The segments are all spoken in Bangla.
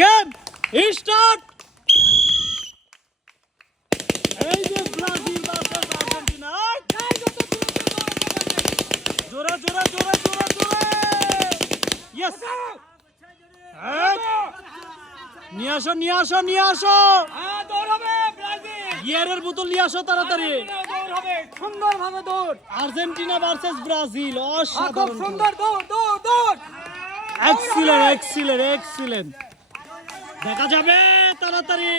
Game start. এই যে ব্রাজিল ভার্সেস আর্জেন্টিনা, জোরে জোরে জোরে জোরে জোরে, ইয়েস, নিয়ে আসো নিয়ে আসো নিয়ে আসো, গিয়ারের বোতল নিয়ে আসো তাড়াতাড়ি। সুন্দরভাবে দৌড়, আর্জেন্টিনা ভার্সেস ব্রাজিল, খুব অসাধারণ, সুন্দর দৌড় দৌড় দৌড়। Excellent excellent excellent. দেখা যাবে তাড়াতাড়ি,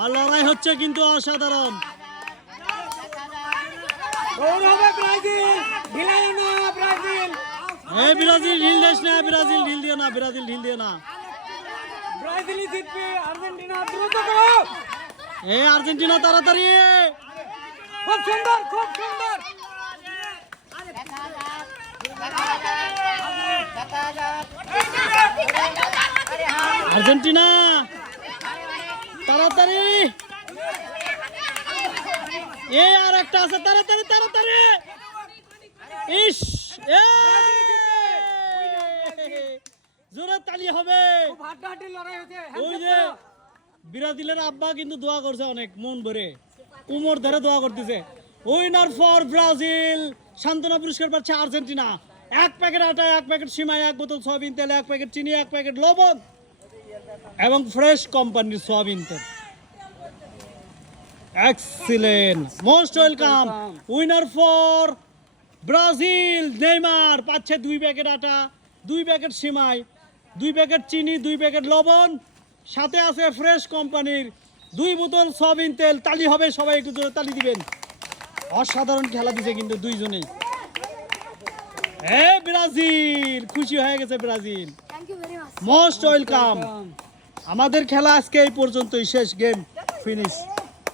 আর লড়াই হচ্ছে কিন্তু অসাধারণ। দৌড় হবে ব্রাজিল, ঢিলাই না ব্রাজিল। এই ব্রাজিল ঢিল দিস না, ব্রাজিল ঢিল দিও না, ব্রাজিল ঢিল দিও না। ব্রাজিলই জিতবে, আর্জেন্টিনা দ্রুত করো। এই আর্জেন্টিনা তাড়াতাড়ি, খুব সুন্দর খুব সুন্দর। আর্জেন্টিনা তাড়াতাড়ি, এই আর একটা আছে, তাড়াতাড়ি তাড়াতাড়ি, ইস, জোরে তালি হবে। খুব হাড্ডাহাড্ডি লড়াই হয়েছে। ওই যে ব্রাজিলের আব্বা কিন্তু দোয়া করছে অনেক মন ভরে, কোমর ধরে দোয়া করতেছে। উইনার ফর ব্রাজিল, সান্ত্বনা পুরস্কার পাচ্ছে আর্জেন্টিনা। 1 প্যাকেট আটা, 1 প্যাকেট সিমাই, 1 বোতল সয়াবিন তেল, 1 প্যাকেট চিনি, 1 প্যাকেট লবণ এবং ফ্রেশ কোম্পানির সয়াবিন তেল। Excellent, most welcome. Winner for Brazil, Neymar পাচ্ছে 2 প্যাকেট আটা, 2 প্যাকেট সিমাই, 2 প্যাকেট চিনি, 2 প্যাকেট লবণ, সাথে আছে ফ্রেশ কোম্পানির 2 বোতল সয়াবিন তেল। তালি হবে, সবাই একটু জোরে তালি দিবেন। অসাধারণ খেলা দিছে কিন্তু দুইজনেই। এই ব্রাজিল খুশি হয়ে গেছে, ব্রাজিল মোস্ট ওয়েলকাম। আমাদের খেলা আজকে এই পর্যন্তই, শেষ, গেম ফিনিশ।